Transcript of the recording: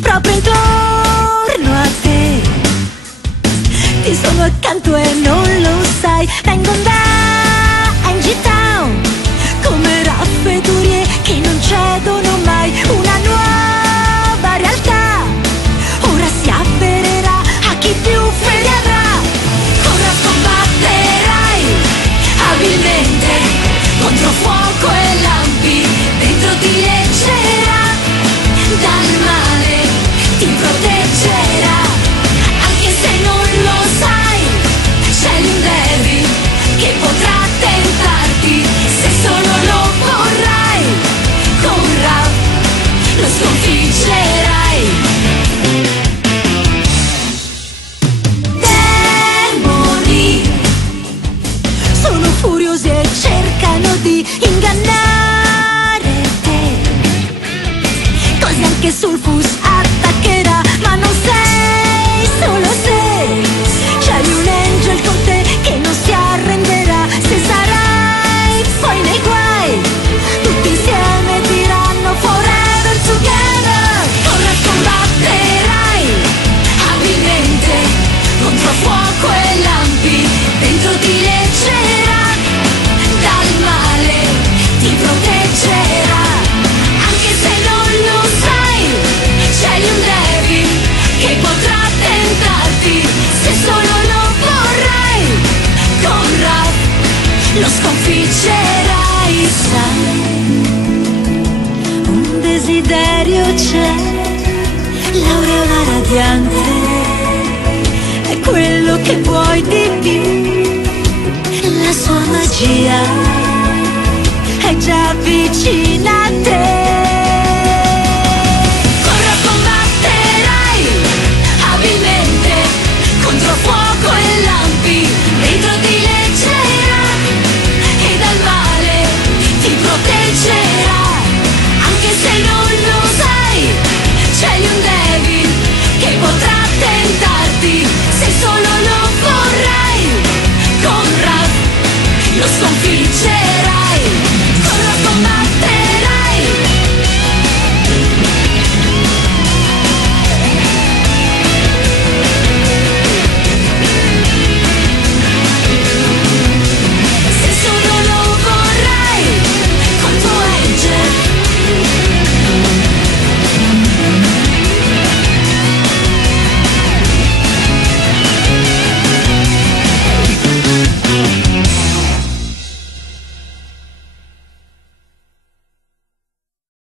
proprio intorno a te. Ti sono accanto e non lo sai. Vengo da Angie Town come raffedurie che non cedono mai. Una nuova realtà ora si avvererà a chi più fede avrà. Ora combatterai abilmente contro fuoco e lampi, dentro ti leggerà, dal male ti proteggerà. Anche se non lo sai, c'è l'Indevi che potrà tentarti, se solo lo vorrai. Con Rav lo sconfiggerai. Demoni sono furiosi e cercano di ingannare te, così anche Sulfus attaccherà, ma non sei solo se c'è un angel con te che non si arrenderà. Se sarai poi nei guai, tutti insieme diranno forever together. Ora combatterai abilmente contro fuoco e lampi, dentro ti leggerà, dal male ti proteggerà. Anche se non lo sai, c'è un Levi che potrà tentarti, se solo lo vorrai. Con Rav lo sconfiggerai. Sai, un desiderio c'è, l'aureola radiante è quello che vuoi di più. La sua magia è già vicina a te. Ora combatterai abilmente contro fuoco e lampi, dentro ti leggerà e dal male ti proteggerà. Anche se non